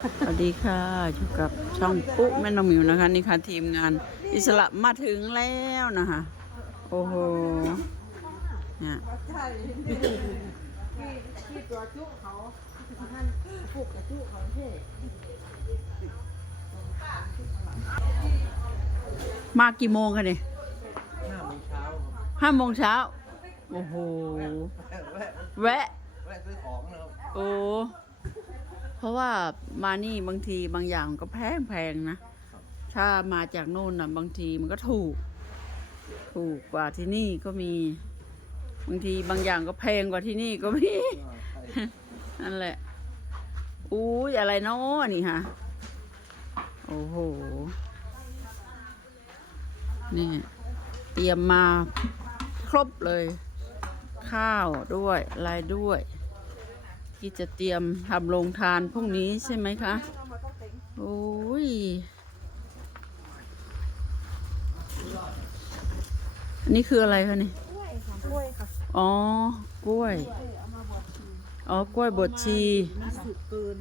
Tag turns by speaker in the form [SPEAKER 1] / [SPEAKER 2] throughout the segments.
[SPEAKER 1] สวัสดีค่ะอยู่กับช่องปุ๊แม่น้องหมิวนะคะนี่ค่ะทีมงานอิสระมาถึงแล้วนะคะโอ้โหเนี่ย
[SPEAKER 2] ใช่ที่ที่ตัวจุเขาท่านปลูกกระจุเขาเท่
[SPEAKER 1] มากี่โมงคะเนี่ย
[SPEAKER 3] ห้าโมงเช้าครับ
[SPEAKER 1] ห้าโมงเช้าโอ้โห
[SPEAKER 3] แวะ
[SPEAKER 1] แวะ
[SPEAKER 3] แวะซื้อของนะครับ
[SPEAKER 1] โอ้ เพราะว่ามานี่บางทีบางอย่างก็แพงแพงนะ ถ้ามาจากโน่นนะบางทีมันก็ถูก ถูกกว่าที่นี่ก็มี บางทีบางอย่างก็แพงกว่าที่นี่ก็มี นั่นแหละอุ้ยอะไรเนาะนี่ฮะ โอ้โห นี่ เตรียมมาครบเลย ข้าวด้วยอะไรด้วย ที่จะเตรียมทำโรงทานพรุ่งนี้ใช่ไหมคะ โอ้ย อันนี้คืออะไรคะนี่
[SPEAKER 2] กล้วยค่ะกล้วยค่ะ
[SPEAKER 1] อ๋อ กล้วย อ๋อ กล้วยบดชี
[SPEAKER 2] มันสุกเกิน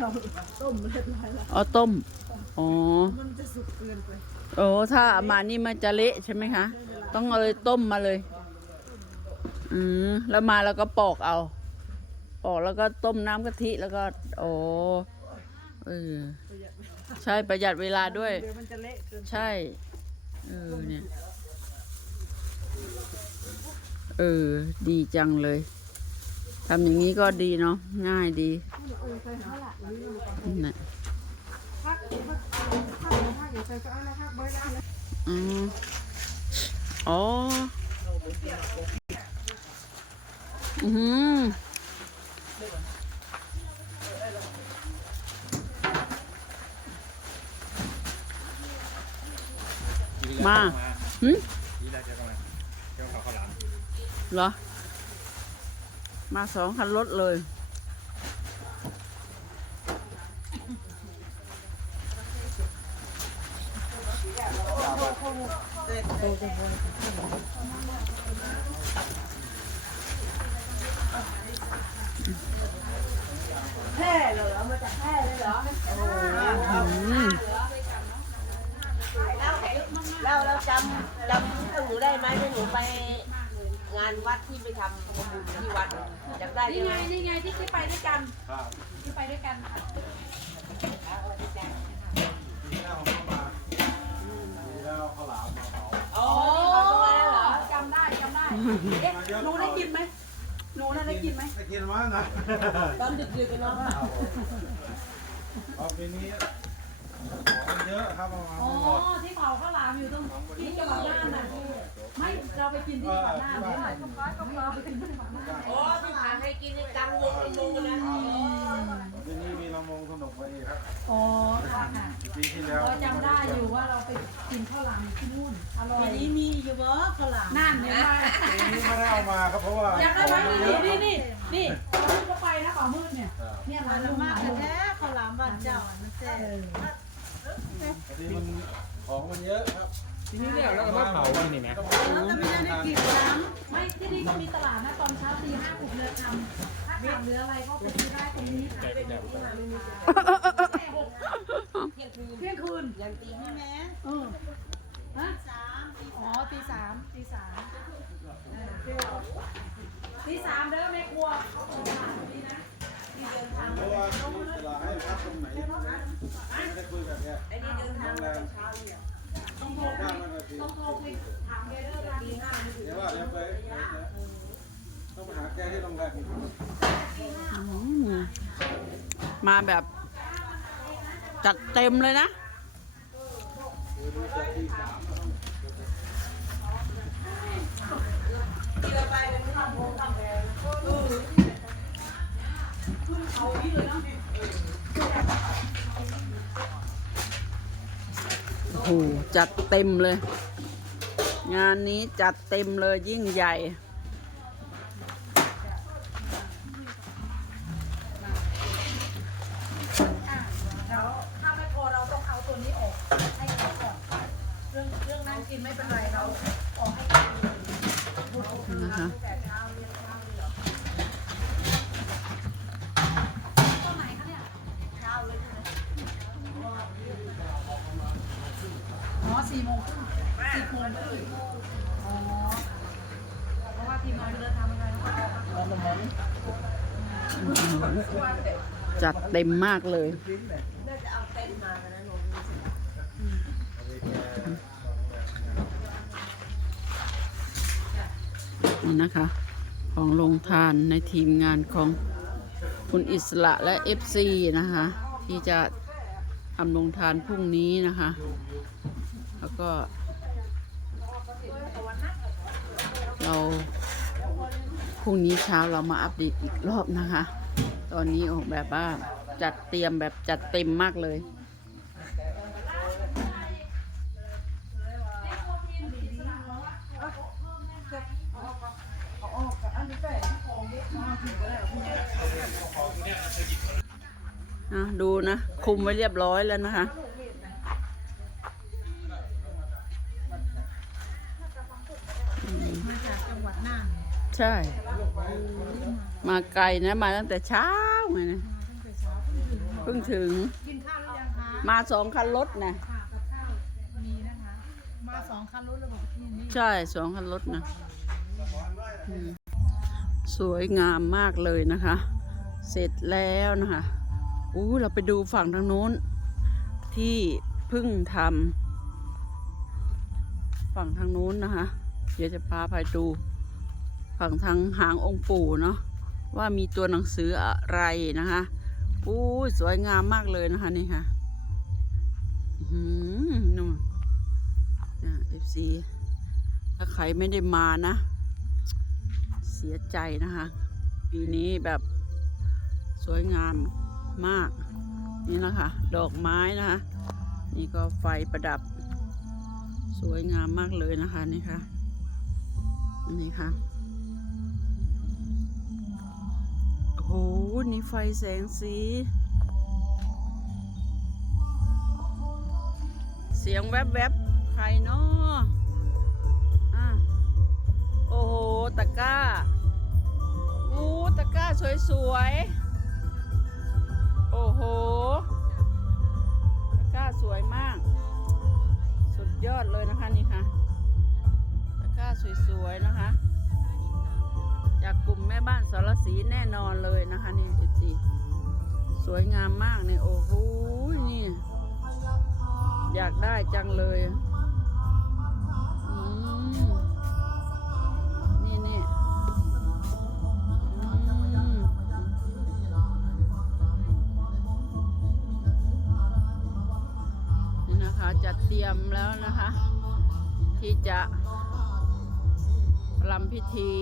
[SPEAKER 2] เราต้มเรียบร้อยแล้ว
[SPEAKER 1] อ๋อ ต้ม อ๋อ
[SPEAKER 2] มันจะสุกเกินไป
[SPEAKER 1] โอ้ถ้าเอามานี่มันจะเละใช่ไหมคะ ต้องเอาเลยต้มมาเลย อืมแล้วมาแล้วก็ปอกเอา ปอกแล้วก็ต้มน้ำกะทิแล้วก็ โอ้เออใช่ประหยัดเวลาด้วย
[SPEAKER 2] เดี๋ยวมันจะเละเกิน
[SPEAKER 1] ใช่ เออเนี่ย เออ ดีจังเลยทำอย่างนี้ก็ดีเนาะง่ายดี
[SPEAKER 2] เออใส่ข้าวหลามนี่มัน
[SPEAKER 1] นั่นแหละ
[SPEAKER 2] พักพักพักพักเดี๋ยวใส่ก็เอาแล้วพักไว้แล้วนะ
[SPEAKER 1] อืมอ๋อ อือหือมาหึ
[SPEAKER 3] ทีแรกจะกำลังเจ้าเขาข้าวหลาม
[SPEAKER 1] เหรอ มาสองคันรถเลย
[SPEAKER 2] แพ เหรอมาจากแพร่เลยเหรอ
[SPEAKER 1] อืม
[SPEAKER 4] เราเราจำจำเรื่องหนูได้ไหมที่หนูไปงานวัดที่ไปทำบุญที่วัดจำได้
[SPEAKER 5] นี่
[SPEAKER 4] ใช่ไห
[SPEAKER 5] ไง
[SPEAKER 4] ม
[SPEAKER 5] นี่ไงที่ที่ไปด้วยกัน
[SPEAKER 3] ครับ
[SPEAKER 5] ที่ไปด้วยกันค่ะ
[SPEAKER 3] ทีแรกผมเข้ามาทีแรกเอาข้าวหลามมาเผา
[SPEAKER 4] โอ้
[SPEAKER 5] โอ้
[SPEAKER 4] ที่เขาตรงนั้นเหรอ
[SPEAKER 5] จำได้จำได้เอ๊ะหนูได้กินไหม หนูน่ะได้กินไหม
[SPEAKER 3] ได้กินมั้งนะ
[SPEAKER 4] ตอนดึกๆกันเนาะ
[SPEAKER 3] เอาปีนี้ของเยอะครับประมาณ
[SPEAKER 5] อ๋อ
[SPEAKER 3] ไม่หมด
[SPEAKER 5] ที่เผาข้าวหลามอยู่ตรงที่จังหวัดน่านน่ะไม่เราไปกินที่จังหวัดน่านเนี่ยเราไปกินที่จังหวัดน่าน
[SPEAKER 4] โอ้พี่ผาให้กินในกลางวงลงๆนะ
[SPEAKER 3] ปีนี้มีลำวงสนุกไปอีกครับ
[SPEAKER 5] อ๋อค่ะค่ะ
[SPEAKER 3] ปีที่แล้ว
[SPEAKER 5] เราจำได้อยู่ว่าเราไปกินข้าวหลามที่นู่นอร่อย
[SPEAKER 2] วันนี้มีอยู่บ่ ข้าวหลาม
[SPEAKER 5] น่านเนี่ยว่า
[SPEAKER 3] ปีนี้ไม่ได้เอามาครับเพราะว่า
[SPEAKER 5] อยากได้ไหมนี่นี่นี่นี่ป่ามืดก็ไปนะป่ามืดเนี่ย เนี่ยร้าน
[SPEAKER 2] มั
[SPEAKER 5] ลุ
[SPEAKER 2] น
[SPEAKER 5] ง
[SPEAKER 2] มาก
[SPEAKER 5] ป่ามืด
[SPEAKER 2] แท้ข้าวหลามบ้านเจ้ามันแซ่บ
[SPEAKER 3] พอดีมันของมันเยอะครับ
[SPEAKER 6] ทีนี้เนี่ยแล้วก็มาเผาที่นี่ไหม
[SPEAKER 3] ต้อง
[SPEAKER 2] แล้วแต่ไม่ได้กินน้
[SPEAKER 5] ไม่ที่นี่ก็มีตลาดนะตอนเช้าตีห้าปลุกเรือทำถ้าขาดเหลืออะไรก็ไปซื้อได้ตรงนี้ค่ะเที่ยงคืน
[SPEAKER 4] ยังตีำ
[SPEAKER 2] นี่แม่
[SPEAKER 5] เออ ฮะ
[SPEAKER 2] สามสี่
[SPEAKER 5] อ๋อตีสามตีสามเออตีสามเด้อแม่ครัวเขาเปิดตลาดนี้นะที่เดินทาง
[SPEAKER 3] เพราะว่าเวลาให้พักตรงไหนไม่ได้คุยกับแก
[SPEAKER 4] ไอ้นี่เดินทาง
[SPEAKER 3] โรงแร
[SPEAKER 4] มามเช้าเนี่ย
[SPEAKER 5] ต้องโทร
[SPEAKER 3] ข้างมันนาที
[SPEAKER 5] ต้องโทรไปถามแกเด้อร้านนี้ค่ะ
[SPEAKER 3] เดี๋ยวว่าเดี๋ยวไปต้องไปหาแกที่โรงแรมอีก
[SPEAKER 1] อืมมาแบบจัดเต็มเลยนะ โอ้โหจัดเต็มเลย งานนี้จัดเต็มเลยยิ่งใหญ่
[SPEAKER 5] แล้วถ้าไม่พอเราต้องเอาตัวนี้ออกให้เขาก่อนเรื่องเรื่องนั้นกินไม่เป็นไรเราออกให้เขาเลย
[SPEAKER 1] นะคะ
[SPEAKER 5] แต่เช้าเรียนเช้าเลยเหรอตอนไหนคะเนี่ย สี่โมงครึ่งสิบโมงครึ่งอ๋อเพราะว่าทีมงานเดินทางไปแล้ว
[SPEAKER 1] จัดเต็มมากเลย
[SPEAKER 4] อันนี้นะ
[SPEAKER 1] คะ ของลงทานในทีมงานของคุณอิสระและ FC นะคะ ที่จะทำลงทานพรุ่งนี้นะคะ ก็ เราพรุ่งนี้เช้าเรามาอัปเดตอีกรอบนะคะ ตอนนี้ออกแบบว่าจัดเตรียมแบบจัดเต็มมากเลยอะดูนะ คุมไว้เรียบร้อยแล้วนะคะ
[SPEAKER 5] มา จากจังหวัดน่าน
[SPEAKER 1] ใช่ มาไกลนะ มาตั้งแต่เช้าไงนะ
[SPEAKER 5] ตั้งแต่เช้าเพิ่งถึง
[SPEAKER 1] เพิ่งถึง
[SPEAKER 5] กินข้าวหรือยังคะ
[SPEAKER 1] มาสองคันรถนะ
[SPEAKER 5] ค่ะกับข้าวมีนะคะ มาสองคันรถแล้วบอกที่นี่
[SPEAKER 1] ใช่สองคันรถนะอืมสวยงามมากเลยนะคะ เสร็จแล้วนะคะอู้เราไปดูฝั่งทางโน้น ที่เพิ่งทำฝั่งทางโน้นนะคะ เดี๋ยวจะพาไปดูฝั่งทางหางองค์ปู่เนาะว่ามีตัวหนังสืออะไรนะคะอู้สวยงามมากเลยนะคะนี่ค่ะอื้อหือนู่นเอฟซีถ้าใครไม่ได้มานะ เสียใจนะคะ ปีนี้แบบสวยงามมาก นี่นะคะดอกไม้นะคะ นี่ก็ไฟประดับ สวยงามมากเลยนะคะนี่ค่ะ นี่ค่ะ โอ้โห นี่ไฟแสงสี เสียงแวบๆใครเนาะอะ โอ้โห ตะก้าอู้ตะก้าสวยๆ โอ้โห ตะก้าสวยมาก สุดยอดเลยนะคะนี่ สวยๆนะคะ จากกลุ่มแม่บ้านสารศรีแน่นอนเลยนะคะนี่เอจีสวยงามมากเนี่ยโอ้โหนี่ อยากได้จังเลยนี่นี่นี่นะคะจะเตรียมแล้วนะคะ ที่จะ รำพิธี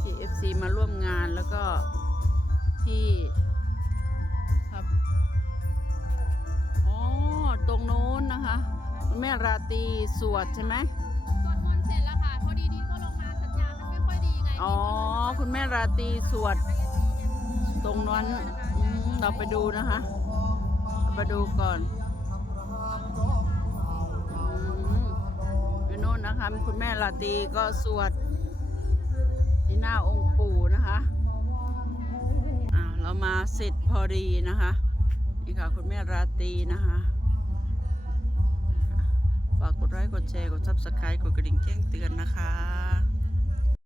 [SPEAKER 1] ที่ FC มาร่วมงานแล้วก็ที่ครับอ๋อตรงโน้นนะคะคุณแม่ราตรีสวดใช่ไหม
[SPEAKER 7] สวดมนต์เสร็จแล้วค่ะ พอดีดินก็ลงมาสัญญาณมันไม่ค่อยดีไง
[SPEAKER 1] อ๋อ คุณแม่ราตรีสวด ตรงนั้นอืมเราไปดูนะคะเราไปดูก่อนอืมไปโนะคะ คุณแม่ลาตีก็สวดที่หน้าองค์ปู่นะคะอ่าเรามาเสร็จพอดีนะคะ นี่ค่ะคุณแม่ราตีนะคะฝากกดไลค์กดแชร์กดซับสไครต์กดกระดิ่งแจ้งเตือนนะคะ